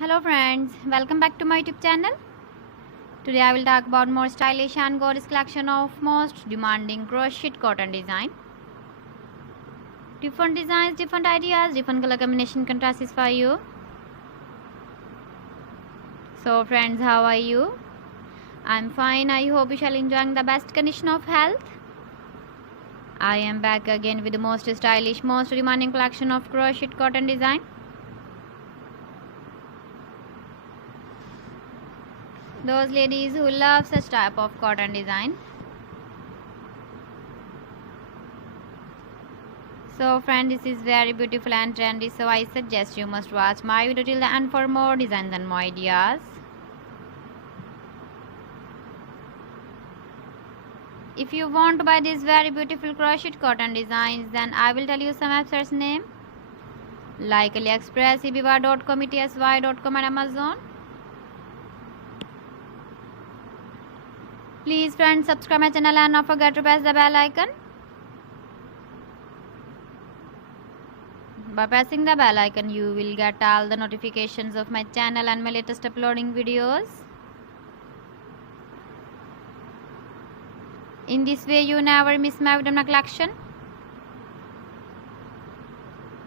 Hello friends, welcome back to my YouTube channel. Today I will talk about more stylish and gorgeous collection of most demanding crochet cotton design. Different designs, different ideas, different color combination can satisfy you. So friends, how are you? I'm fine. I hope you shall enjoying the best condition of health. I am back again with the most stylish, most demanding collection of crochet cotton design. Those ladies who love such type of cotton design. So friend, this is very beautiful and trendy, so I suggest you must watch my video till the end for more designs and more ideas. If you want to buy these very beautiful crochet cotton designs, then I will tell you some websites name like AliExpress, ebiva.com, etsy.com and Amazon. Please friends, subscribe my channel and not forget to press the bell icon. By pressing the bell icon, you will get all the notifications of my channel and my latest uploading videos. In this way, you never miss my video collection.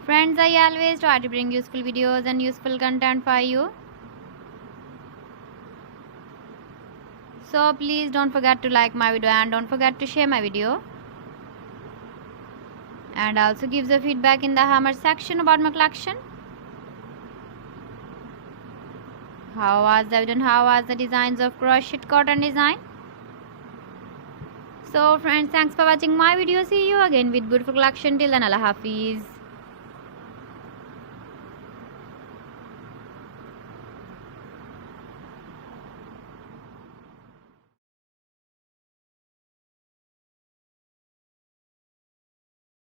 Friends, I always try to bring useful videos and useful content for you. So please don't forget to like my video and don't forget to share my video. And also give the feedback in the comment section about my collection. How was the video and how was the designs of crochet cotton design? So friends, thanks for watching my video. See you again with beautiful collection. Till then, Allah Hafiz.